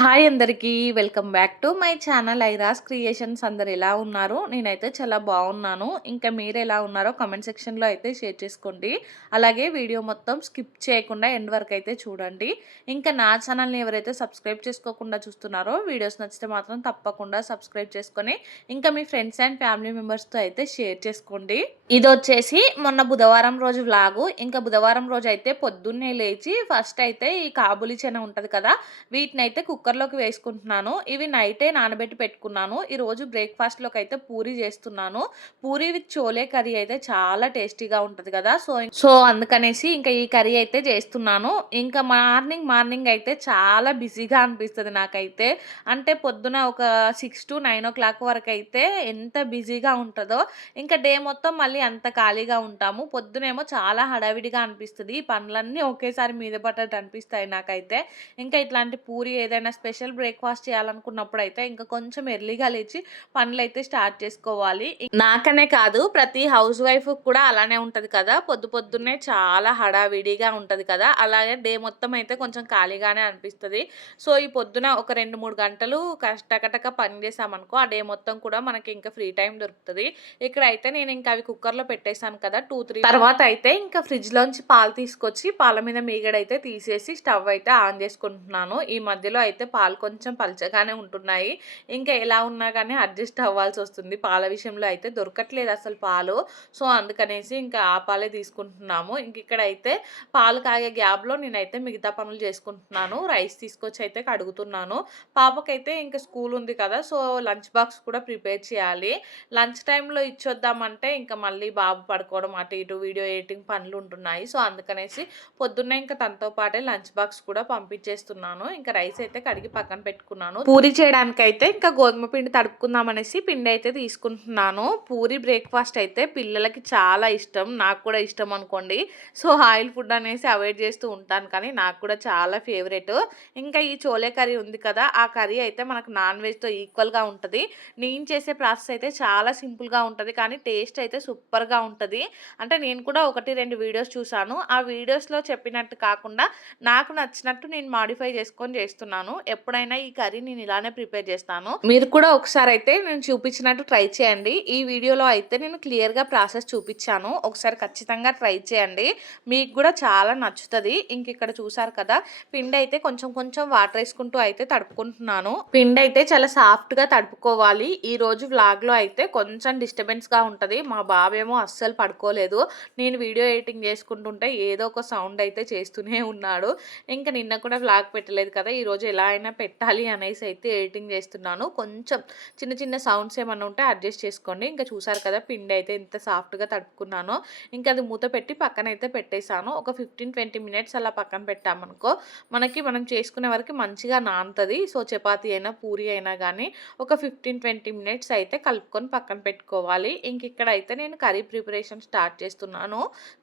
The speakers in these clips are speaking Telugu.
హాయ్ అందరికీ welcome back to my channel ఐరాస్ creations. అందరు ఎలా ఉన్నారు? నేనైతే చాలా బాగున్నాను. ఇంకా మీరు ఎలా ఉన్నారో కమెంట్ సెక్షన్లో అయితే షేర్ చేసుకోండి. అలాగే వీడియో మొత్తం స్కిప్ చేయకుండా ఎండ్ వరకు అయితే చూడండి. ఇంకా నా ఛానల్ని ఎవరైతే సబ్స్క్రైబ్ చేసుకోకుండా చూస్తున్నారో వీడియోస్ నచ్చితే మాత్రం తప్పకుండా సబ్స్క్రైబ్ చేసుకొని ఇంకా మీ ఫ్రెండ్స్ అండ్ ఫ్యామిలీ మెంబర్స్తో అయితే షేర్ చేసుకోండి. ఇది వచ్చేసి మొన్న బుధవారం రోజు వ్లాగు. ఇంకా బుధవారం రోజు అయితే పొద్దున్నే లేచి ఫస్ట్ అయితే ఈ కాబులి చెన ఉంటుంది కదా వీటిని అయితే కుక్కర్లోకి వేసుకుంటున్నాను. ఇవి నైటే నానబెట్టి పెట్టుకున్నాను. ఈరోజు బ్రేక్ఫాస్ట్లోకి అయితే పూరి చేస్తున్నాను. పూరి విత్ చోలే కర్రీ అయితే చాలా టేస్టీగా ఉంటుంది కదా. సో సో అందుకనేసి ఇంకా ఈ కర్రీ అయితే చేస్తున్నాను. ఇంకా మార్నింగ్ మార్నింగ్ అయితే చాలా బిజీగా అనిపిస్తుంది నాకైతే. అంటే పొద్దున ఒక six to nine o'clock వరకు అయితే ఎంత బిజీగా ఉంటుందో ఇంకా డే మొత్తం మళ్ళీ అంత ఖాళీగా ఉంటాము. పొద్దునేమో చాలా హడావిడిగా అనిపిస్తుంది. ఈ పనులన్నీ ఒకేసారి మీద పడ్డట్టు అనిపిస్తాయి నాకైతే. ఇంకా ఇట్లాంటి పూరి ఏదైనా స్పెషల్ బ్రేక్ఫాస్ట్ చేయాలనుకున్నప్పుడు అయితే ఇంకా కొంచెం ఎర్లీగా లేచి పనులు అయితే స్టార్ట్ చేసుకోవాలి. నాకనే కాదు ప్రతి హౌస్ వైఫ్ కూడా అలానే ఉంటుంది కదా. పొద్దు పొద్దున్నే చాలా హడావిడిగా ఉంటుంది కదా. అలాగే డే మొత్తం అయితే కొంచెం ఖాళీగానే అనిపిస్తుంది. సో ఈ పొద్దున ఒక రెండు మూడు గంటలు కష్టకటక పని చేసామనుకో ఆ డే మొత్తం కూడా మనకి ఇంకా ఫ్రీ టైం దొరుకుతుంది. ఇక్కడ అయితే నేను ఇంకా అవి కుక్కర్లో పెట్టేశాను కదా. టూ త్రీ తర్వాత అయితే ఇంకా ఫ్రిడ్జ్ లోంచి పాలు తీసుకొచ్చి పాల మీద మీగడైతే తీసేసి స్టవ్ అయితే ఆన్ చేసుకుంటున్నాను. ఈ మధ్యలో అయితే అయితే పాలు కొంచెం పలచగానే ఉంటున్నాయి. ఇంకా ఎలా ఉన్నా కానీ అడ్జస్ట్ అవ్వాల్సి వస్తుంది. పాల విషయంలో అయితే దొరకట్లేదు అసలు పాలు. సో అందుకనేసి ఇంకా ఆ పాలే తీసుకుంటున్నాము. ఇంక ఇక్కడ అయితే పాలు కాగే గ్యాప్లో నేనైతే మిగతా పనులు చేసుకుంటున్నాను. రైస్ తీసుకొచ్చి అయితే కడుగుతున్నాను. పాపకైతే ఇంకా స్కూల్ ఉంది కదా సో లంచ్ బాక్స్ కూడా ప్రిపేర్ చేయాలి. లంచ్ టైంలో ఇచ్చొద్దామంటే ఇంకా మళ్ళీ బాబు పడుకోవడం అటు ఇటు వీడియో ఎడిటింగ్ పనులు ఉంటున్నాయి. సో అందుకనేసి పొద్దున్నే ఇంకా తనతో పాటే లంచ్ బాక్స్ కూడా పంపించేస్తున్నాను. ఇంకా రైస్ అయితే కడిగి పక్కన పెట్టుకున్నాను. పూరి చేయడానికి అయితే ఇంకా గోధుమ పిండి తడుపుకుందాం అనేసి పిండి అయితే తీసుకుంటున్నాను. పూరి బ్రేక్ఫాస్ట్ అయితే పిల్లలకి చాలా ఇష్టం నాకు కూడా ఇష్టం అనుకోండి. సో ఆయిల్ ఫుడ్ అనేసి అవాయిడ్ చేస్తూ ఉంటాను కానీ నాకు కూడా చాలా ఫేవరెట్. ఇంకా ఈ చోలే కర్రీ ఉంది కదా ఆ కర్రీ అయితే మనకు నాన్ వెజ్తో ఈక్వల్గా ఉంటుంది. నేను చేసే ప్రాసెస్ అయితే చాలా సింపుల్గా ఉంటుంది కానీ టేస్ట్ అయితే సూపర్గా ఉంటుంది. అంటే నేను కూడా ఒకటి రెండు వీడియోస్ చూసాను. ఆ వీడియోస్లో చెప్పినట్టు కాకుండా నాకు నచ్చినట్టు నేను మాడిఫై చేసుకొని చేస్తున్నాను. ఎప్పుడైనా ఈ కర్రీ నేను ఇలానే ప్రిపేర్ చేస్తాను. మీరు కూడా ఒకసారి అయితే నేను చూపించినట్టు ట్రై చేయండి. ఈ వీడియోలో అయితే నేను క్లియర్గా ప్రాసెస్ చూపించాను. ఒకసారి ఖచ్చితంగా ట్రై చేయండి. మీకు కూడా చాలా నచ్చుతుంది. ఇంక ఇక్కడ చూసారు కదా పిండి అయితే కొంచెం కొంచెం వాటర్ వేసుకుంటూ అయితే తడుపుకుంటున్నాను. పిండి అయితే చాలా సాఫ్ట్గా తడుపుకోవాలి. ఈ రోజు వ్లాగ్లో అయితే కొంచెం డిస్టర్బెన్స్గా ఉంటుంది. మా బాబేమో అస్సలు పడుకోలేదు. నేను వీడియో ఎడిటింగ్ చేసుకుంటుంటే ఏదో ఒక సౌండ్ అయితే చేస్తూనే ఉన్నాడు. ఇంకా నిన్న కూడా వ్లాగ్ పెట్టలేదు కదా ఈరోజు ఎలా అయినా పెట్టాలి అనేసి అయితే ఎడిటింగ్ చేస్తున్నాను. కొంచెం చిన్న చిన్న సౌండ్స్ ఏమైనా ఉంటే అడ్జస్ట్ చేసుకోండి. ఇంకా చూసారు కదా పిండి అయితే ఎంత సాఫ్ట్గా తడుపుకున్నానో. ఇంకా అది మూత పెట్టి పక్కన అయితే పెట్టేశాను. ఒక ఫిఫ్టీన్ ట్వంటీ మినిట్స్ అలా పక్కన పెట్టామనుకో మనకి మనం చేసుకునే వరకు మంచిగా నానుతుంది. సో చపాతీ అయినా పూరి అయినా కానీ ఒక ఫిఫ్టీన్ ట్వంటీ మినిట్స్ అయితే కలుపుకొని పక్కన పెట్టుకోవాలి. ఇంక ఇక్కడ అయితే నేను కర్రీ ప్రిపరేషన్ స్టార్ట్ చేస్తున్నాను.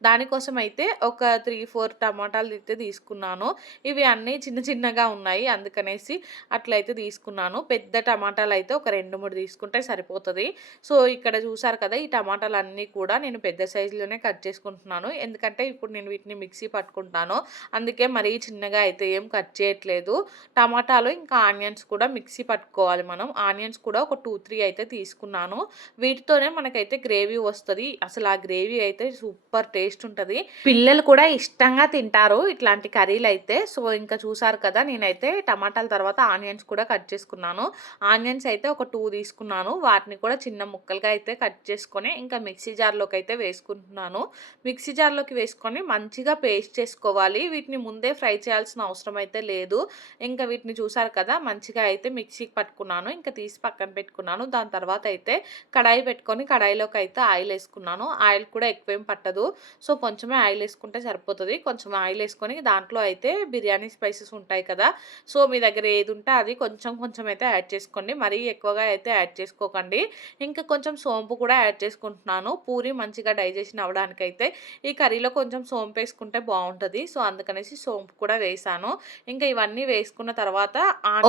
దానికోసం అయితే ఒక త్రీ ఫోర్ టమాటాలు అయితే తీసుకున్నాను. ఇవి అన్నీ చిన్న చిన్నగా ఉన్నాయి. అందుకనేసి అట్లయితే తీసుకున్నాను. పెద్ద టమాటాలు అయితే ఒక రెండు మూడు తీసుకుంటే సరిపోతుంది. సో ఇక్కడ చూసారు కదా ఈ టమాటాలు అన్నీ కూడా నేను పెద్ద సైజులోనే కట్ చేసుకుంటున్నాను. ఎందుకంటే ఇప్పుడు నేను వీటిని మిక్సీ పట్టుకుంటాను. అందుకే మరీ చిన్నగా అయితే ఏం కట్ చేయట్లేదు. టమాటాలు ఇంకా ఆనియన్స్ కూడా మిక్సీ పట్టుకోవాలి మనం. ఆనియన్స్ కూడా ఒక టూ త్రీ అయితే తీసుకున్నాను. వీటితోనే మనకైతే గ్రేవీ వస్తుంది. అసలు ఆ గ్రేవీ అయితే సూపర్ టేస్ట్ ఉంటుంది. పిల్లలు కూడా ఇష్టంగా తింటారు ఇట్లాంటి కర్రీలు అయితే సో ఇంకా చూసారు కదా నేనైతే టమాటాల తర్వాత ఆనియన్స్ కూడా కట్ చేసుకున్నాను. ఆనియన్స్ అయితే ఒక టూ తీసుకున్నాను. వాటిని కూడా చిన్న ముక్కలుగా అయితే కట్ చేసుకొని ఇంకా మిక్సీ జార్లోకి అయితే వేసుకుంటున్నాను. మిక్సీ జార్లోకి వేసుకొని మంచిగా పేస్ట్ చేసుకోవాలి. వీటిని ముందే ఫ్రై చేయాల్సిన అవసరం అయితే లేదు. ఇంకా వీటిని చూసారు కదా మంచిగా అయితే మిక్సీకి పట్టుకున్నాను. ఇంకా తీసి పక్కన పెట్టుకున్నాను. దాని తర్వాత అయితే కడాయి పెట్టుకొని కడాయిలోకి అయితే ఆయిల్ వేసుకున్నాను. ఆయిల్ కూడా ఎక్కువేం పట్టదు. సో కొంచెమే ఆయిల్ వేసుకుంటే సరిపోతుంది. కొంచెం ఆయిల్ వేసుకొని దాంట్లో అయితే బిర్యానీ స్పైసెస్ ఉంటాయి కదా. సో మీ దగ్గర ఏది ఉంటే అది కొంచెం కొంచెం అయితే యాడ్ చేసుకోండి. మరీ ఎక్కువగా అయితే యాడ్ చేసుకోకండి. ఇంకా కొంచెం సోంపు కూడా యాడ్ చేసుకుంటున్నాను. పూరి మంచిగా డైజెషన్ అవ్వడానికైతే ఈ కర్రీలో కొంచెం సోంపు వేసుకుంటే బాగుంటుంది. సో అందుకనేసి సోంపు కూడా వేసాను. ఇంకా ఇవన్నీ వేసుకున్న తర్వాత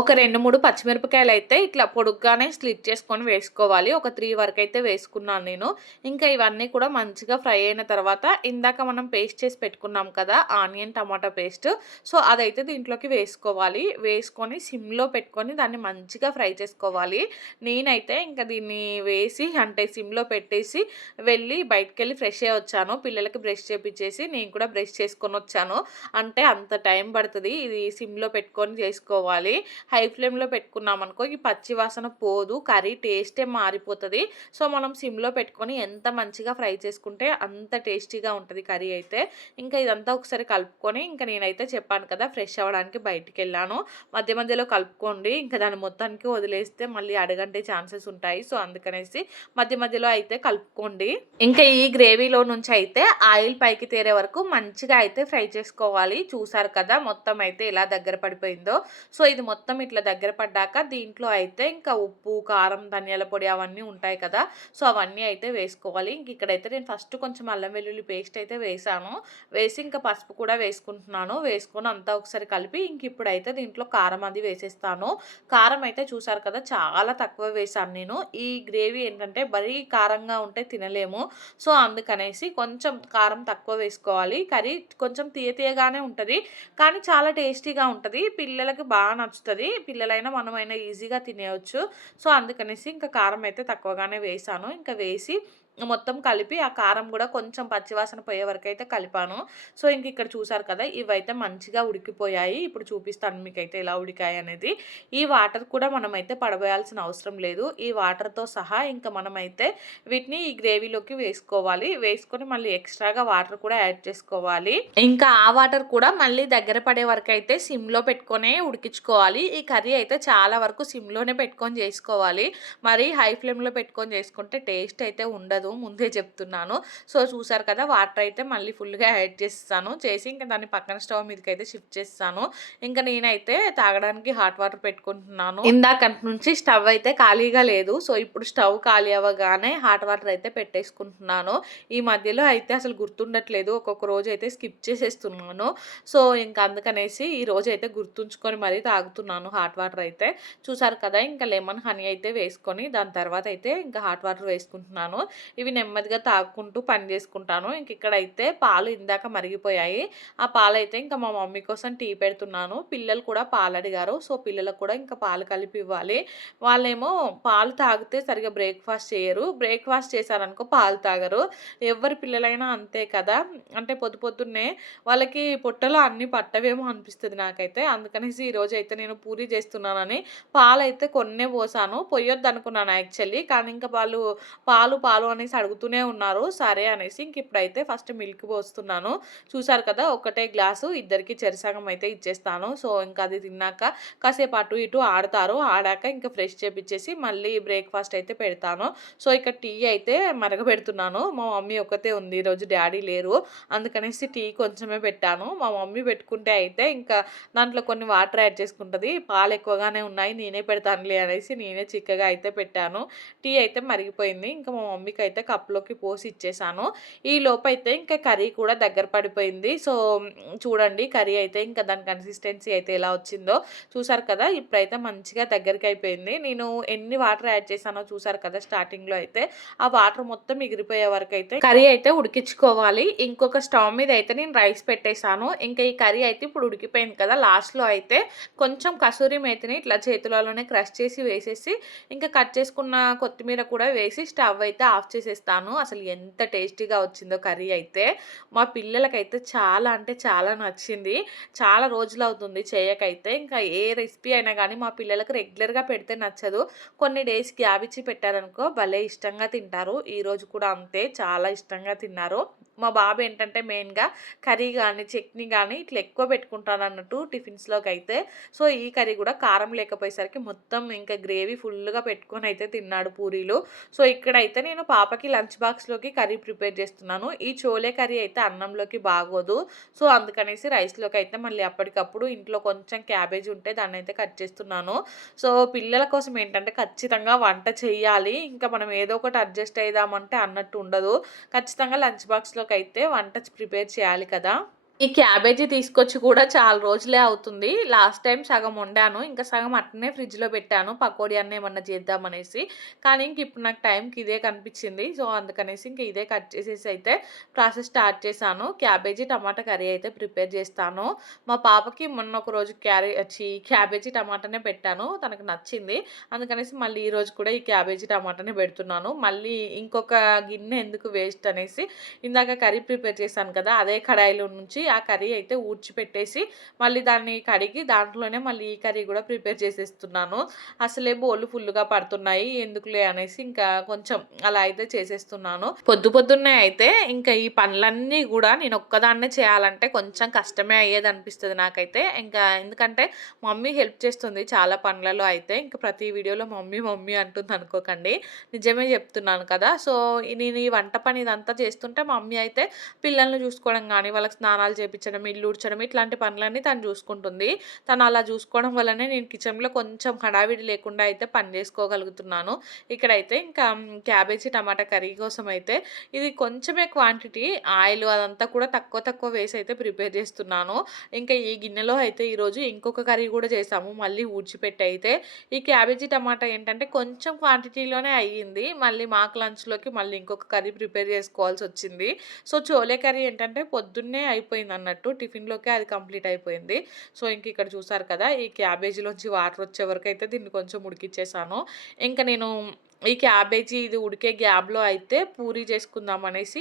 ఒక రెండు మూడు పచ్చిమిరపకాయలు అయితే ఇట్లా పొడుగ్గానే స్లిట్ చేసుకొని వేసుకోవాలి. ఒక త్రీ వరకు అయితే వేసుకున్నాను నేను. ఇంకా ఇవన్నీ కూడా మంచిగా ఫ్రై అయిన తర్వాత ఇందాక మనం పేస్ట్ చేసి పెట్టుకున్నాం కదా ఆనియన్ టమాటా పేస్ట్. సో అదైతే దీంట్లోకి వేసుకోవాలి. వే వేసుకొని సిమ్లో పెట్టుకొని దాన్ని మంచిగా ఫ్రై చేసుకోవాలి. నేనైతే ఇంకా దీన్ని వేసి అంటే సిమ్లో పెట్టేసి వెళ్ళి బయటకు వెళ్ళి ఫ్రెష్ అయ్యి వచ్చాను. పిల్లలకి బ్రష్ చేపించేసి నేను కూడా బ్రష్ చేసుకొని వచ్చాను. అంటే అంత టైం పడుతుంది. ఇది సిమ్లో పెట్టుకొని చేసుకోవాలి. హై ఫ్లేమ్లో పెట్టుకున్నాం అనుకో ఈ పచ్చి వాసన పోదు. కర్రీ టేస్టే మారిపోతుంది. సో మనం సిమ్లో పెట్టుకొని ఎంత మంచిగా ఫ్రై చేసుకుంటే అంత టేస్టీగా ఉంటుంది కర్రీ అయితే. ఇంకా ఇదంతా ఒకసారి కలుపుకొని ఇంకా నేనైతే చెప్పాను కదా ఫ్రెష్ అవ్వడానికి బయటికి వెళ్ళాను మధ్య మధ్యలో కలుపుకోండి. ఇంకా దాని మొత్తానికి వదిలేస్తే మళ్ళీ అడగంటే ఛాన్సెస్ ఉంటాయి. సో అందుకనేసి మధ్య మధ్యలో అయితే కలుపుకోండి. ఇంకా ఈ గ్రేవీలో నుంచి అయితే ఆయిల్ పైకి తేరే వరకు మంచిగా అయితే ఫ్రై చేసుకోవాలి. చూసారు కదా మొత్తం అయితే ఎలా దగ్గర పడిపోయిందో. సో ఇది మొత్తం ఇట్లా దగ్గర పడ్డాక దీంట్లో అయితే ఇంకా ఉప్పు కారం ధనియాల పొడి అవన్నీ ఉంటాయి కదా. సో అవన్నీ అయితే వేసుకోవాలి. ఇంక ఇక్కడైతే నేను ఫస్ట్ కొంచెం అల్లం వెల్లుల్లి పేస్ట్ అయితే వేసాను. వేసి ఇంకా పసుపు కూడా వేసుకుంటున్నాను. వేసుకొని అంతా ఒకసారి కలిపి ఇంక ఇప్పుడైతే దీంట్లో కారం అది వేసేస్తాను. కారం అయితే చూసారు కదా చాలా తక్కువ వేసాను నేను. ఈ గ్రేవీ ఏంటంటే మరీ కారంగా ఉంటే తినలేము. సో అందుకనేసి కొంచెం కారం తక్కువ వేసుకోవాలి. కర్రీ కొంచెం తీయ తీయగానే ఉంటుంది కానీ చాలా టేస్టీగా ఉంటుంది. పిల్లలకి బాగా నచ్చుతుంది. పిల్లలైనా మనమైనా ఈజీగా తినేయచ్చు. సో అందుకనేసి ఇంకా కారం అయితే తక్కువగానే వేసాను ఇంకా వేసి మొత్తం కలిపి ఆ కారం కూడా కొంచెం పచ్చివాసన పోయే వరకు అయితే కలిపాను. సో ఇంక ఇక్కడ చూసారు కదా ఇవైతే మంచిగా ఉడికిపోయాయి. ఇప్పుడు చూపిస్తాను మీకైతే ఎలా ఉడికాయి అనేది. ఈ వాటర్ కూడా మనమైతే పడబోయాల్సిన అవసరం లేదు. ఈ వాటర్తో సహా ఇంకా మనమైతే వీటిని ఈ గ్రేవీలోకి వేసుకోవాలి. వేసుకొని మళ్ళీ ఎక్స్ట్రాగా వాటర్ కూడా యాడ్ చేసుకోవాలి. ఇంకా ఆ వాటర్ కూడా మళ్ళీ దగ్గర పడే వరకు అయితే సిమ్లో పెట్టుకొనే ఉడికించుకోవాలి. ఈ కర్రీ అయితే చాలా వరకు సిమ్లోనే పెట్టుకొని చేసుకోవాలి. మరి హై ఫ్లేమ్లో పెట్టుకొని చేసుకుంటే టేస్ట్ అయితే ఉండదు. ఉండదు ముందే చెప్తున్నాను. సో చూసారు కదా వాటర్ అయితే మళ్ళీ ఫుల్గా యాడ్ చేస్తాను. చేసి ఇంకా దాన్ని పక్కన స్టవ్ మీదకి అయితే షిఫ్ట్ చేస్తాను. ఇంకా నేనైతే తాగడానికి హాట్ వాటర్ పెట్టుకుంటున్నాను. ఇందాక నుంచి స్టవ్ అయితే ఖాళీగా లేదు. సో ఇప్పుడు స్టవ్ ఖాళీ అవ్వగానే హాట్ వాటర్ అయితే పెట్టేసుకుంటున్నాను. ఈ మధ్యలో అయితే అసలు గుర్తుండట్లేదు. ఒక్కొక్క రోజు అయితే స్కిప్ చేసేస్తున్నాను. సో ఇంకా అందుకనేసి ఈ రోజు అయితే గుర్తుంచుకొని మరీ తాగుతున్నాను హాట్ వాటర్ అయితే. చూసారు కదా ఇంకా లెమన్ హనీ అయితే వేసుకొని దాని తర్వాత అయితే ఇంకా హాట్ వాటర్ వేసుకుంటున్నాను. ఇవి నెమ్మదిగా తాగుకుంటూ పని చేసుకుంటాను. ఇంక ఇక్కడైతే పాలు ఇందాక మరిగిపోయాయి. ఆ పాలు అయితే ఇంకా మా మమ్మీ కోసం టీ పెడుతున్నాను. పిల్లలు కూడా పాలు అడిగారు సో పిల్లలకు కూడా ఇంకా పాలు కలిపి ఇవ్వాలి. వాళ్ళేమో పాలు తాగితే సరిగా బ్రేక్ఫాస్ట్ చేయరు. బ్రేక్ఫాస్ట్ చేశారనుకో పాలు తాగరు. ఎవరి పిల్లలైనా అంతే కదా. అంటే పొద్దు పొద్దున్నే వాళ్ళకి పొట్టలో అన్ని పట్టవేమో అనిపిస్తుంది నాకైతే. అందుకనేసి ఈరోజు అయితే నేను పూరి చేస్తున్నానని పాలు అయితే కొన్నే పోసాను. పొయ్యొద్దు అనుకున్నాను యాక్చువల్లీ. కానీ ఇంకా వాళ్ళు పాలు పాలు అని అనేసి అడుగుతూనే ఉన్నారు. సరే అనేసి ఇంక ఇప్పుడైతే ఫస్ట్ మిల్క్ పోస్తున్నాను. చూసారు కదా ఒకటే గ్లాసు ఇద్దరికి చెరిసగం అయితే ఇచ్చేస్తాను. సో ఇంకా అది తిన్నాక కాసేపు అటు ఇటు ఆడతారు. ఆడాక ఇంకా ఫ్రెష్ చేపించేసి మళ్ళీ బ్రేక్ఫాస్ట్ అయితే పెడతాను. సో ఇక టీ అయితే మరగబెడుతున్నాను. మా మమ్మీ ఒకతే ఉంది. ఈరోజు డాడీ లేరు. అందుకనేసి టీ కొంచెమే పెట్టాను. మా మమ్మీ పెట్టుకుంటే అయితే ఇంకా దాంట్లో కొన్ని వాటర్ యాడ్ చేసుకుంటుంది. పాలు ఎక్కువగానే ఉన్నాయి. నేనే పెడతానులే అనేసి నేనే చిక్కగా అయితే పెట్టాను. టీ అయితే మరిగిపోయింది. ఇంకా మా మమ్మీకి అయితే అయితే కప్లోకి పోసి ఇచ్చేసాను. ఈ లోపు అయితే ఇంకా కర్రీ కూడా దగ్గర పడిపోయింది. సో చూడండి కర్రీ అయితే ఇంకా దాని కన్సిస్టెన్సీ అయితే ఎలా వచ్చిందో చూసారు కదా? ఇప్పుడైతే మంచిగా దగ్గరికి అయిపోయింది. నేను ఎన్ని వాటర్ యాడ్ చేశానో చూసారు కదా స్టార్టింగ్లో అయితే. ఆ వాటర్ మొత్తం ఎగిరిపోయే వరకు అయితే కర్రీ అయితే ఉడికించుకోవాలి. ఇంకొక స్టవ్ మీద అయితే నేను రైస్ పెట్టేశాను. ఇంకా ఈ కర్రీ అయితే ఇప్పుడు ఉడికిపోయింది కదా లాస్ట్లో అయితే కొంచెం కసూరి మేతిని ఇట్లా చేతులలోనే క్రష్ చేసి వేసేసి ఇంకా కట్ చేసుకున్న కొత్తిమీర కూడా వేసి స్టవ్ అయితే ఆఫ్ చేసి చేసేస్తాను. అసలు ఎంత టేస్టీగా వచ్చిందో కర్రీ అయితే. మా పిల్లలకైతే చాలా అంటే చాలా నచ్చింది. చాలా రోజులు అవుతుంది చేయకైతే. ఇంకా ఏ రెసిపీ అయినా కానీ మా పిల్లలకు రెగ్యులర్గా పెడితే నచ్చదు. కొన్ని డేస్ గ్యాప్ ఇచ్చి పెట్టారనుకో భలే ఇష్టంగా తింటారు. ఈరోజు కూడా అంతే. చాలా ఇష్టంగా తిన్నారు. మా బాబు ఏంటంటే మెయిన్గా కర్రీ కానీ చట్నీ కానీ ఇట్లా ఎక్కువ పెట్టుకుంటాను అన్నట్టు టిఫిన్స్లోకి అయితే సో ఈ కర్రీ కూడా కారం లేకపోయేసరికి మొత్తం ఇంకా గ్రేవీ ఫుల్గా పెట్టుకొని అయితే తిన్నాడు పూరీలు. సో ఇక్కడైతే నేను పాప పాపకి లంచ్ బాక్స్లోకి కర్రీ ప్రిపేర్ చేస్తున్నాను. ఈ చోలే కర్రీ అయితే అన్నంలోకి బాగోదు. సో అందుకనేసి రైస్లోకి అయితే మళ్ళీ అప్పటికప్పుడు ఇంట్లో కొంచెం క్యాబేజ్ ఉంటే దాన్ని అయితే కట్ చేస్తున్నాను. సో పిల్లల కోసం ఏంటంటే ఖచ్చితంగా వంట చేయాలి. ఇంకా మనం ఏదో ఒకటి అడ్జస్ట్ అయిదామంటే అన్నట్టు ఉండదు. ఖచ్చితంగా లంచ్ బాక్స్లోకి అయితే వంట ప్రిపేర్ చేయాలి కదా. ఈ క్యాబేజీ తీసుకొచ్చి కూడా చాలా రోజులే అవుతుంది. లాస్ట్ టైం సగం వండాను. ఇంకా సగం అట్నే ఫ్రిడ్జ్‌లో పెట్టాను. పకోడీ అన్న ఏమన్నా చేద్దామనేసి. కానీ ఇంక ఇప్పుడు నాకు టైంకి ఇదే కనిపించింది. సో, అందుకనేసి ఇంక ఇదే కట్ చేసేసి అయితే ప్రాసెస్ స్టార్ట్ చేశాను. క్యాబేజీ టమాటా కర్రీ అయితే ప్రిపేర్ చేస్తాను. మా పాపకి మొన్న ఒక రోజు క్యారే వచ్చి క్యాబేజీ టమాటానే పెట్టాను. తనకు నచ్చింది. అందుకనేసి మళ్ళీ ఈరోజు కూడా ఈ క్యాబేజీ టమాటానే పెడుతున్నాను. మళ్ళీ ఇంకొక గిన్నె ఎందుకు వేస్ట్ అనేసి ఇందాక కర్రీ ప్రిపేర్ చేశాను కదా! అదే కడాయిలో నుంచి ఆ కర్రీ అయితే ఊడ్చిపెట్టేసి మళ్ళీ దాన్ని కడిగి దాంట్లోనే మళ్ళీ ఈ కర్రీ కూడా ప్రిపేర్ చేసేస్తున్నాను. అసలే బోళ్ళు ఫుల్గా పడుతున్నాయి. ఎందుకులే అనేసి ఇంకా కొంచెం అలా అయితే చేసేస్తున్నాను. పొద్దు పొద్దున్నే అయితే ఇంకా ఈ పనులన్నీ కూడా నేను ఒక్కదాన్నే చేయాలంటే కొంచెం కష్టమే అయ్యేది అనిపిస్తుంది నాకైతే. ఇంకా ఎందుకంటే మమ్మీ హెల్ప్ చేస్తుంది చాలా పనులలో అయితే. ఇంక ప్రతి వీడియోలో మమ్మీ మమ్మీ అంటుందనుకోకండి. నిజమే చెప్తున్నాను కదా! సో, నేను ఈ వంట పని ఇదంతా చేస్తుంటే మమ్మీ అయితే పిల్లల్ని చూసుకోవడం కానీ వాళ్ళకి స్నానాలు చేపించడం, ఇల్లు ఊడ్చడం ఇట్లాంటి పనులన్నీ తను చూసుకుంటుంది. తను అలా చూసుకోవడం వల్లనే నేను కిచెన్‌లో కొంచెం హడావిడి లేకుండా అయితే పని చేసుకోగలుగుతున్నాను. ఇక్కడైతే ఇంకా క్యాబేజీ టమాటా కర్రీ కోసం అయితే ఇది కొంచెమే క్వాంటిటీ ఆయిల్ అదంతా కూడా తక్కువ తక్కువ వేసి అయితే ప్రిపేర్ చేస్తున్నాను. ఇంకా ఈ గిన్నెలో అయితే ఈరోజు ఇంకొక కర్రీ కూడా చేసాము. మళ్ళీ ఊడ్చిపెట్టి అయితే ఈ క్యాబేజీ టమాటా ఏంటంటే కొంచెం క్వాంటిటీలోనే అయ్యింది. మళ్ళీ మాకు లంచ్‌లోకి మళ్ళీ ఇంకొక కర్రీ ప్రిపేర్ చేసుకోవాల్సి వచ్చింది సో, చోలే కర్రీ ఏంటంటే పొద్దున్నే అయిపోయింది అయిపోయిందన్నట్టు. టిఫిన్‌లోకే అది కంప్లీట్ అయిపోయింది. సో, ఇంక ఇక్కడ చూసారు కదా! ఈ క్యాబేజీలోంచి వాటర్ వచ్చే వరకైతే దీన్ని కొంచెం ఉడికిచ్చేసాను. ఇంకా నేను ఈ క్యాబేజీ ఇది ఉడికే గ్యాబ్లో అయితే పూరి చేసుకుందాం అనేసి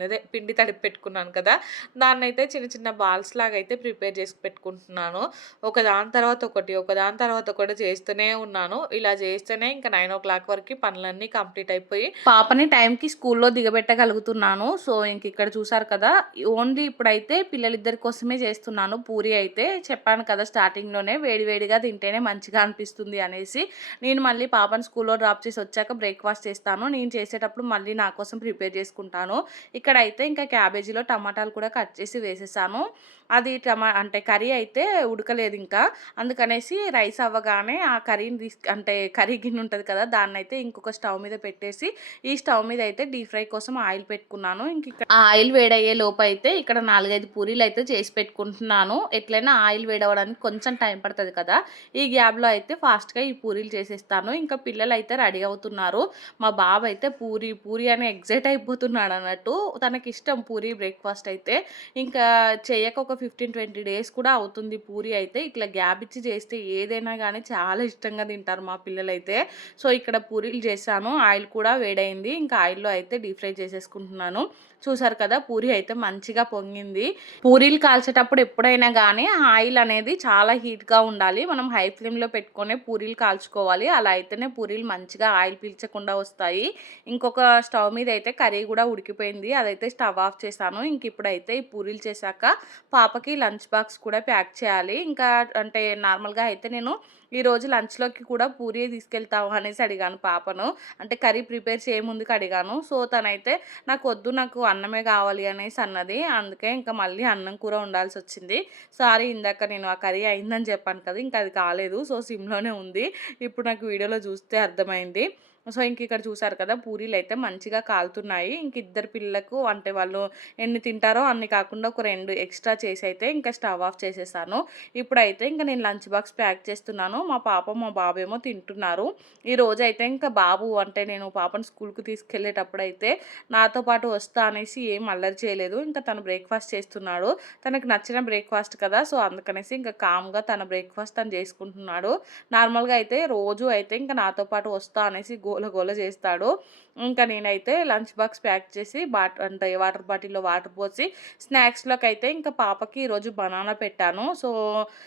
అదే పిండి తడిపి పెట్టుకున్నాను కదా! దాన్నైతే చిన్న చిన్న బాల్స్ లాగా అయితే ప్రిపేర్ చేసి పెట్టుకుంటున్నాను. ఒకదాని తర్వాత ఒకటి, ఒకదాని తర్వాత ఒకటి చేస్తూనే ఉన్నాను. ఇలా చేస్తేనే ఇంక 9:00 వరకి పనులన్నీ కంప్లీట్ అయిపోయి పాపని టైంకి స్కూల్‌లో దిగబెట్టగలుగుతున్నాను. సో, ఇంక ఇక్కడ చూసారు కదా! ఓన్లీ ఇప్పుడైతే పిల్లలిద్దరి కోసమే చేస్తున్నాను పూరి అయితే. చెప్పాను కదా స్టార్టింగ్‌లోనే వేడివేడిగా తింటేనే మంచిగా అనిపిస్తుంది అనేసి. నేను మళ్ళీ పాపని స్కూల్‌లో డ్రాప్ చేసి వచ్చాక బ్రేక్‌ఫాస్ట్ చేస్తాను. నేను చేసేటప్పుడు మళ్ళీ నా కోసం ప్రిపేర్ చేసుకుంటాను. ఇక్కడైతే ఇంకా క్యాబేజీలో టమాటాలు కూడా కట్ చేసి వేసేసాను. అది టమా అంటే కర్రీ అయితే ఉడకలేదు ఇంకా. అందుకనేసి రైస్ అవ్వగానే ఆ కర్రీని తీసు అంటే కర్రీ గిన్నె ఉంటుంది కదా! దాన్నైతే ఇంకొక స్టవ్ మీద పెట్టేసి ఈ స్టవ్ మీద అయితే డీప్ ఫ్రై కోసం ఆయిల్ పెట్టుకున్నాను. ఇంక ఇక్కడ ఆ ఆయిల్ వేడయ్యే లోపు అయితే ఇక్కడ 4, 5 పూరీలు అయితే చేసి పెట్టుకుంటున్నాను. ఎట్లైనా ఆయిల్ వేడవడానికి కొంచెం టైం పడుతుంది కదా! ఈ గ్యాప్‌లో అయితే ఫాస్ట్‌గా ఈ పూరీలు చేసేస్తాను. ఇంకా పిల్లలు అయితే రెడీ అవుతున్నారు. మా బాబు అయితే పూరి పూరి అని ఎగ్జైట్ అయిపోతున్నాడు అన్నట్టు. తనకిష్టం పూరి బ్రేక్‌ఫాస్ట్ అయితే. ఇంకా చేయక ఒక 15, 20 డేస్ కూడా అవుతుంది పూరి అయితే. ఇట్లా గ్యాప్ ఇచ్చి చేస్తే ఏదైనా కానీ చాలా ఇష్టంగా తింటారు మా పిల్లలైతే. సో, ఇక్కడ పూరీలు చేశాను. ఆయిల్ కూడా వేడయింది. ఇంకా ఆయిల్‌లో అయితే డీప్ ఫ్రై చేసేసుకుంటున్నాను. చూసారు కదా! పూరి అయితే మంచిగా పొంగింది. పూరీలు కాల్చేటప్పుడు ఎప్పుడైనా కానీ ఆయిల్ అనేది చాలా హీట్‌గా ఉండాలి. మనం హై ఫ్లేమ్‌లో పెట్టుకొని పూరీలు కాల్చుకోవాలి. అలా అయితేనే పూరీలు మంచిగా ఆయిల్ పీల్చకుండా వస్తాయి. ఇంకొక స్టవ్ మీద అయితే కర్రీ కూడా ఉడికిపోయింది. అదైతే స్టవ్ ఆఫ్ చేశాను. ఇంక ఇప్పుడైతే ఈ పూరీలు చేశాక పాపకి లంచ్ బాక్స్ కూడా ప్యాక్ చేయాలి. ఇంకా అంటే నార్మల్‌గా అయితే నేను ఈరోజు లంచ్‌లోకి కూడా పూరియే తీసుకెళ్తావా అనేసి అడిగాను పాపను. అంటే కర్రీ ప్రిపేర్ చేయముందుకు అడిగాను. సో, తనైతే నాకు వద్దు నాకు అన్నమే కావాలి అనేసి అన్నది. అందుకే ఇంకా మళ్ళీ అన్నం కూర ఉండాల్సి వచ్చింది సారీ ఇందాక నేను ఆ కర్రీ అయిందని చెప్పాను కదా! ఇంకా అది కాలేదు. సో, సిమ్‌లోనే ఉంది. ఇప్పుడు నాకు వీడియోలో చూస్తే అర్థమైంది. సో, ఇంక ఇక్కడ చూసారు కదా! పూరీలు అయితే మంచిగా కాలుతున్నాయి. ఇంక ఇద్దరు పిల్లలకు అంటే వాళ్ళు ఎన్ని తింటారో అన్ని కాకుండా ఒక రెండు ఎక్స్‌ట్రా చేసి అయితే ఇంకా స్టవ్ ఆఫ్ చేసేసాను. ఇప్పుడైతే ఇంకా నేను లంచ్ బాక్స్ ప్యాక్ చేస్తున్నాను. మా పాప, మా బాబేమో తింటున్నారు. ఈ రోజైతే ఇంకా బాబు అంటే నేను పాపను స్కూల్‌కి తీసుకెళ్ళేటప్పుడైతే నాతో పాటు వస్తా అనేసి ఏం అల్లరి చేయలేదు. ఇంకా తను బ్రేక్‌ఫాస్ట్ చేస్తున్నాడు. తనకు నచ్చిన బ్రేక్‌ఫాస్ట్ కదా! సో, అందుకనేసి ఇంకా కామ్‌గా తన బ్రేక్‌ఫాస్ట్ తను చేసుకుంటున్నాడు. నార్మల్‌గా అయితే రోజు అయితే ఇంకా నాతో పాటు వస్తా అనేసి గోల గోల చేస్తాడు. ఇంకా నేనైతే లంచ్ బాక్స్ ప్యాక్ చేసి బాట్ అంటే వాటర్ బాటిల్‌లో వాటర్ పోసి స్నాక్స్లోకి అయితే ఇంకా పాపకి ఈరోజు బనానా పెట్టాను. సో,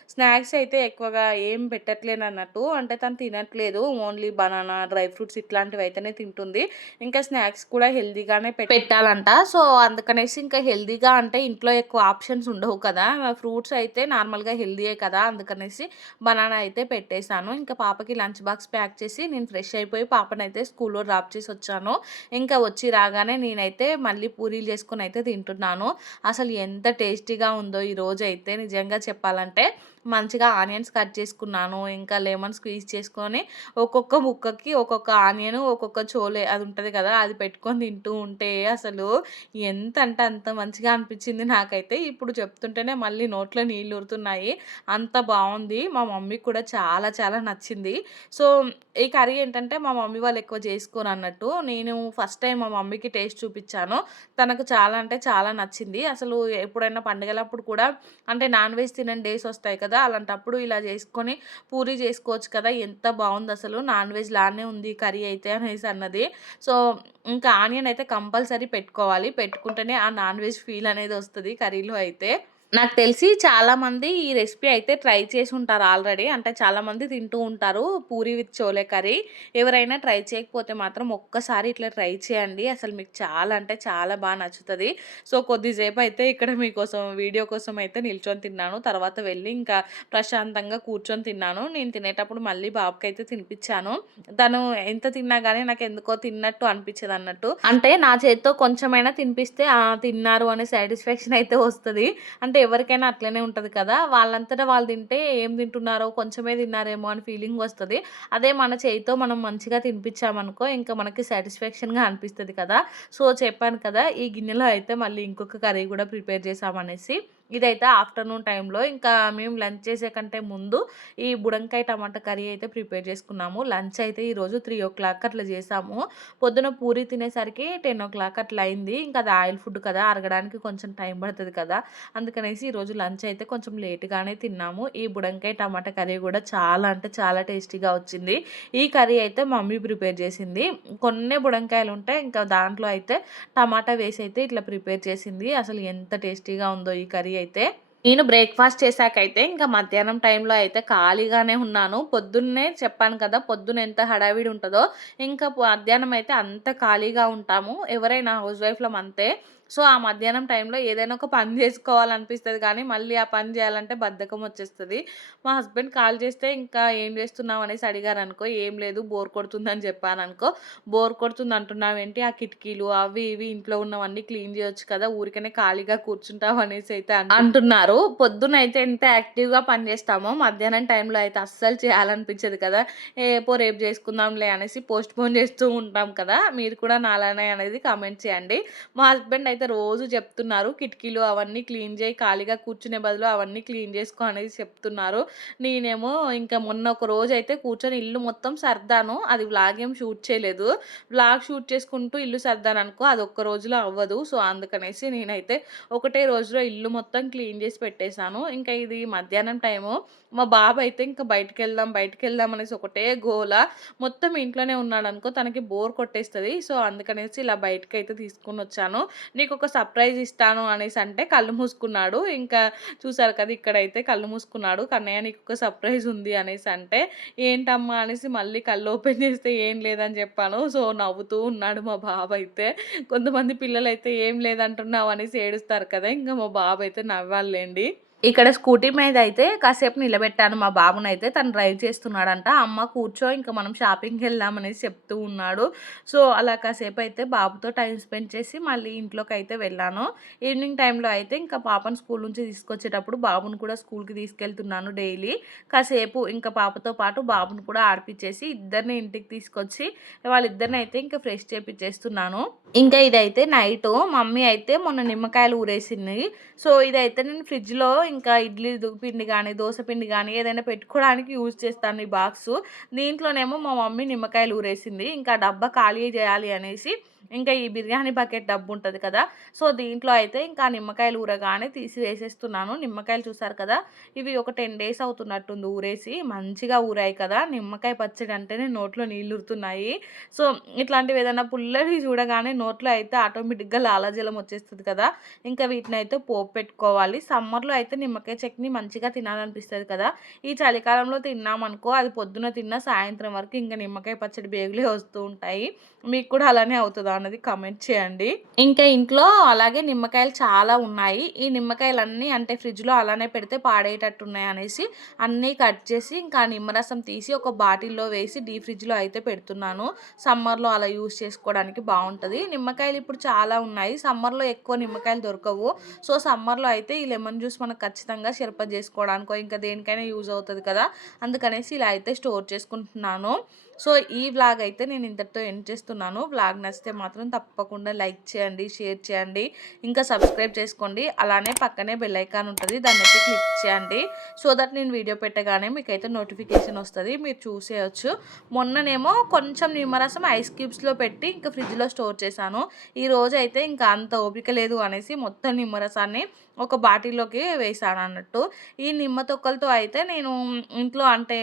స్నాక్స్ అయితే ఎక్కువగా ఏం పెట్టట్లేనన్నట్టు. అంటే తను తినట్లేదు. ఓన్లీ బనానా, డ్రై ఫ్రూట్స్ ఇట్లాంటివి అయితేనే తింటుంది. ఇంకా స్నాక్స్ కూడా హెల్దీగానే పె పెట్టాలంట. సో, అందుకనేసి ఇంకా హెల్దీగా అంటే ఇంట్లో ఎక్కువ ఆప్షన్స్ ఉండవు కదా! ఫ్రూట్స్ అయితే నార్మల్‌గా హెల్దీయే కదా! అందుకనేసి బనానా అయితే పెట్టేసాను. ఇంకా పాపకి లంచ్ బాక్స్ ప్యాక్ చేసి నేను ఫ్రెష్ అయిపోయి పాపనైతే స్కూల్‌లో డ్రాప్ చేసి వచ్చాను. ఇంకా వచ్చి రాగానే నేనైతే మళ్ళీ పూరీలు చేసుకుని అయితే తింటున్నాను. అసలు ఎంత టేస్టీగా ఉందో ఈరోజైతే నిజంగా చెప్పాలంటే మంచిగా ఆనియన్స్ కట్ చేసుకున్నాను. ఇంకా లెమన్ స్క్వీజ్ చేసుకొని ఒక్కొక్క ముక్కకి ఒక్కొక్క ఆనియన్, ఒక్కొక్క చోలే అది ఉంటుంది కదా! అది పెట్టుకొని తింటూ ఉంటే అసలు ఎంత అంటే అంత మంచిగా అనిపించింది నాకైతే. ఇప్పుడు చెప్తుంటేనే మళ్ళీ నోట్లో నీళ్ళు ఊరుతున్నాయి. అంత బాగుంది మా మమ్మీకి కూడా చాలా చాలా నచ్చింది. సో, ఈ కర్రీ ఏంటంటే మా మమ్మీ వాళ్ళు ఎక్కువ చేసుకోరన్నట్టు. నేను ఫస్ట్ టైం మా మమ్మీకి టేస్ట్ చూపించాను తనకు చాలా అంటే చాలా నచ్చింది. అసలు ఎప్పుడైనా పండుగలప్పుడు కూడా అంటే నాన్ వెజ్ తినని డేస్ వస్తాయి కదా! అలాంటప్పుడు ఇలా చేసుకొని పూరి చేసుకోవచ్చు కదా! ఎంత బాగుంది అసలు నాన్ వెజ్ లానే ఉంది కర్రీ అయితే అనేసి అన్నది. సో, ఇంకా ఆనియన్ అయితే కంపల్సరీ పెట్టుకోవాలి. పెట్టుకుంటేనే ఆ నాన్ వెజ్ ఫీల్ అనేది వస్తుంది కర్రీలో అయితే. నాకు తెలిసి చాలామంది ఈ రెసిపీ అయితే ట్రై చేసి ఉంటారు ఆల్రెడీ. అంటే చాలామంది తింటూ ఉంటారు పూరి విత్ చోలే కర్రీ. ఎవరైనా ట్రై చేయకపోతే మాత్రం ఒక్కసారి ఇట్లా ట్రై చేయండి. అసలు మీకు చాలా అంటే చాలా బాగా నచ్చుతుంది సో, కొద్దిసేపు అయితే ఇక్కడ మీకోసం వీడియో కోసం అయితే నిల్చొని తిన్నాను. తర్వాత వెళ్ళి ఇంకా ప్రశాంతంగా కూర్చొని తిన్నాను. నేను తినేటప్పుడు మళ్ళీ బాబుకైతే తినిపించాను తను ఎంత తిన్నా కానీ నాకు ఎందుకో తిన్నట్టు అనిపిచ్చదన్నట్టు. అంటే నా చేతితో కొంచెమైనా తినిపిస్తే తిన్నారు అనే సాటిస్ఫాక్షన్ అయితే వస్తుంది అంటే అంటే ఎవరికైనా అట్లనే ఉంటుంది కదా! వాళ్ళంతట వాళ్ళు తింటే ఏం తింటున్నారో కొంచెమే తిన్నారేమో అని ఫీలింగ్ వస్తుంది అదే మన చేయితో మనం మంచిగా తినిపించామనుకో ఇంకా మనకి సాటిస్ఫాక్షన్‌గా అనిపిస్తుంది కదా! సో, చెప్పాను కదా! ఈ గిన్నెలో అయితే మళ్ళీ ఇంకొక కర్రీ కూడా ప్రిపేర్ చేసామనేసి ఇదైతే ఆఫ్టర్‌నూన్ టైంలో ఇంకా మేము లంచ్ చేసే కంటే ముందు ఈ బుడంకాయ టమాటా కర్రీ అయితే ప్రిపేర్ చేసుకున్నాము. లంచ్ అయితే ఈరోజు 3:00 అట్లా చేసాము. పొద్దున పూరి తినేసరికి 10:00 అట్లా అయింది. ఇంకా అది ఆయిల్ ఫుడ్ కదా! అరగడానికి కొంచెం టైం పడుతుంది కదా! అందుకనేసి ఈరోజు లంచ్ అయితే కొంచెం లేట్‌గానే తిన్నాము. ఈ బుడంకాయ టమాటా కర్రీ కూడా చాలా అంటే చాలా టేస్టీగా వచ్చింది. ఈ కర్రీ అయితే మమ్మీ ప్రిపేర్ చేసింది. కొన్ని బుడంకాయలు ఉంటాయి. ఇంకా దాంట్లో అయితే టమాటా వేసి అయితే ఇట్లా ప్రిపేర్ చేసింది. అసలు ఎంత టేస్టీగా ఉందో ఈ కర్రీ అయితే. నేను బ్రేక్‌ఫాస్ట్ చేశాకైతే ఇంకా మధ్యాహ్నం టైంలో అయితే ఖాళీగానే ఉన్నాను. పొద్దున్నే చెప్పాను కదా! పొద్దున్న ఎంత హడావిడి ఉంటుందో ఇంకా మధ్యాహ్నం అయితే అంత ఖాళీగా ఉంటాము. ఎవరైనా హౌస్ వైఫ్‌లం అంతే. సో, ఆ మధ్యాహ్నం టైంలో ఏదైనా ఒక పని చేసుకోవాలనిపిస్తుంది కానీ మళ్ళీ ఆ పని చేయాలంటే బద్ధకం వచ్చేస్తుంది మా హస్బెండ్ కాల్ చేస్తే ఇంకా ఏం చేస్తున్నావు అనేసి అడిగారు అనుకో ఏం లేదు బోర్ కొడుతుందని చెప్పాననుకో, బోర్ కొడుతుంది అంటున్నావేంటి ఆ కిటికీలు అవి ఇవి ఇంట్లో ఉన్నవన్నీ క్లీన్ చేయొచ్చు కదా! ఊరికనే ఖాళీగా కూర్చుంటావు అనేసి అయితే అంటున్నారు. పొద్దున అయితే ఎంత యాక్టివ్‌గా పనిచేస్తామో మధ్యాహ్నం టైంలో అయితే అస్సలు చేయాలనిపించదు కదా! ఏ పో రేపు చేసుకుందాంలే అనేసి పోస్ట్‌పోన్ చేస్తూ ఉంటాం కదా! మీరు కూడా నాలానే అనేది కామెంట్ చేయండి. మా హస్బెండ్ అయితే రోజు చెప్తున్నారు కిటికీలు అవన్నీ క్లీన్ చేయి ఖాళీగా కూర్చునే బదులు అవన్నీ క్లీన్ చేసుకో అనేది చెప్తున్నారు. నేనేమో ఇంకా మొన్న ఒక రోజు అయితే కూర్చొని ఇల్లు మొత్తం సర్దాను. అది వ్లాగ్ ఏం షూట్ చేయలేదు. వ్లాగ్ షూట్ చేసుకుంటూ ఇల్లు సర్దాననుకో అది ఒక్క రోజులో అవ్వదు. సో, అందుకనేసి నేనైతే ఒకటే రోజులో ఇల్లు మొత్తం క్లీన్ చేసి పెట్టేశాను. ఇంకా ఇది మధ్యాహ్నం టైము. మా బాబు అయితే ఇంకా బయటికెళ్దాం, బయటికెళ్దాం అనేసి ఒకటే గోల. మొత్తం ఇంట్లోనే ఉన్నాడు అనుకో తనకి బోర్ కొట్టేస్తుంది సో, అందుకనేసి ఇలా బయటికైతే మీకు ఒక సర్ప్రైజ్ ఇస్తాను అనేసి అంటే కళ్ళు మూసుకున్నాడు. ఇంకా చూసారు కదా! ఇక్కడైతే కళ్ళు మూసుకున్నాడు. కన్నయ్య ఒక సర్ప్రైజ్ ఉంది అనేసి అంటే, ఏంటమ్మా అనేసి మళ్ళీ కళ్ళు ఓపెన్ చేస్తే ఏం లేదని చెప్పాను. సో, నవ్వుతూ ఉన్నాడు మా బాబు అయితే కొంతమంది పిల్లలైతే ఏం లేదంటున్నావు అనేసి ఏడుస్తారు కదా! ఇంకా మా బాబు అయితే నవ్వాలండి ఇక్కడ స్కూటీ మీద అయితే కాసేపు నిలబెట్టాను మా బాబునైతే. తను డ్రైవ్ చేస్తున్నాడంట. అమ్మ కూర్చో ఇంక మనం షాపింగ్కి అనేసి చెప్తూ ఉన్నాడు. సో, అలా కాసేపు అయితే బాబుతో టైం స్పెండ్ చేసి మళ్ళీ ఇంట్లోకి అయితే వెళ్ళాను. ఈవినింగ్ టైంలో అయితే ఇంకా పాపను స్కూల్ నుంచి తీసుకొచ్చేటప్పుడు బాబుని కూడా స్కూల్‌కి తీసుకెళ్తున్నాను డైలీ. కాసేపు ఇంకా పాపతో పాటు బాబుని కూడా ఆడిపిచ్చేసి ఇద్దరిని ఇంటికి తీసుకొచ్చి వాళ్ళిద్దరిని అయితే ఇంకా ఫ్రెష్ చేపిచ్చేస్తున్నాను. ఇంకా ఇదైతే నైట్ మమ్మీ అయితే మొన్న నిమ్మకాయలు ఊరేసింది. సో, ఇదైతే నేను ఫ్రిడ్జ్‌లో ఇంకా ఇడ్లీ పిండి కానీ దోస పిండి కానీ ఏదైనా పెట్టుకోవడానికి యూజ్ చేస్తాను ఈ బాక్సు. దీంట్లోనేమో మా మమ్మీ నిమ్మకాయలు ఊరేసింది. ఇంకా డబ్బా ఖాళీ చేయాలి అనేసి ఇంకా ఈ బిర్యానీ బకెట్ డబ్బు ఉంటుంది కదా! సో, దీంట్లో అయితే ఇంకా నిమ్మకాయలు ఊరగానే తీసి వేసేస్తున్నాను. నిమ్మకాయలు చూసారు కదా! ఇవి ఒక 10 డేస్ అవుతున్నట్టుంది ఊరేసి. మంచిగా ఊరాయి కదా! నిమ్మకాయ పచ్చడి అంటేనే నోట్లో నీళ్ళూరుతున్నాయి. సో, ఇట్లాంటివి ఏదైనా పుల్లవి చూడగానే నోట్లో అయితే ఆటోమేటిక్‌గా లాలాజలం వచ్చేస్తుంది కదా! ఇంకా వీటిని అయితే పోపు పెట్టుకోవాలి. సమ్మర్‌లో అయితే నిమ్మకాయ చట్నీ మంచిగా తినాలనిపిస్తుంది కదా! ఈ చలికాలంలో తిన్నామనుకో అది పొద్దున తిన్నా సాయంత్రం వరకు ఇంకా నిమ్మకాయ పచ్చడి బేగులే వస్తూ ఉంటాయి. మీకు కూడా అలానే అవుతుందా అన్నది కమెంట్ చేయండి. ఇంకా ఇంట్లో అలాగే నిమ్మకాయలు చాలా ఉన్నాయి. ఈ నిమ్మకాయలన్నీ అంటే ఫ్రిడ్జ్లో అలానే పెడితే పాడేటట్టు ఉన్నాయి అనేసి అన్నీ కట్ చేసి ఇంకా నిమ్మరసం తీసి ఒక బాటిల్లో వేసి డీ ఫ్రిడ్జ్లో అయితే పెడుతున్నాను. సమ్మర్లో అలా యూస్ చేసుకోవడానికి బాగుంటుంది. నిమ్మకాయలు ఇప్పుడు చాలా ఉన్నాయి. సమ్మర్లో ఎక్కువ నిమ్మకాయలు దొరకవు. సో సమ్మర్లో అయితే ఈ లెమన్ జ్యూస్ మనకు ఖచ్చితంగా సిరప చేసుకోవడానికో ఇంకా దేనికైనా యూజ్ అవుతుంది కదా. అందుకనేసి ఇలా అయితే స్టోర్ చేసుకుంటున్నాను. సో ఈ వ్లాగ్ అయితే నేను ఇంతటితో ఎండ్ చేస్తున్నాను. వ్లాగ్ నచ్చితే మాత్రం తప్పకుండా లైక్ చేయండి షేర్ చేయండి ఇంకా సబ్స్క్రైబ్ చేసుకోండి. అలానే పక్కనే బెల్ ఐకాన్ ఉంటుంది దాన్ని అయితే క్లిక్ చేయండి. సో దట్ నేను వీడియో పెట్టగానే మీకైతే నోటిఫికేషన్ వస్తుంది మీరు చూసేయచ్చు. మొన్ననేమో కొంచెం నిమ్మరసం ఐస్ క్యూబ్స్లో పెట్టి ఇంకా ఫ్రిడ్జ్లో స్టోర్ చేశాను. ఈ రోజు అయితే ఇంకా అంత ఓపిక లేదు అనేసి మొత్తం నిమ్మరసాన్ని ఒక బాటిల్లోకి వేసాను అన్నట్టు ఈ నిమ్మ తొక్కలతో అయితే నేను ఇంట్లో అంటే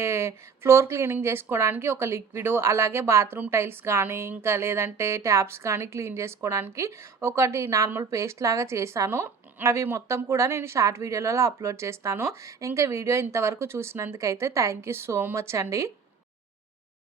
ఫ్లోర్ క్లీనింగ్ చేసుకోవడానికి ఒక లిక్విడ్ అలాగే బాత్రూమ్ టైల్స్ కానీ ఇంకా లేదంటే ట్యాప్స్ కానీ క్లీన్ చేసుకోవడానికి ఒకటి నార్మల్ పేస్ట్ లాగా చేశాను. అవి మొత్తం కూడా నేను షార్ట్ వీడియోలలో అప్లోడ్ చేస్తాను. ఇంకా వీడియో ఇంతవరకు చూసినందుకైతే థ్యాంక్ యూ సో మచ్ అండి.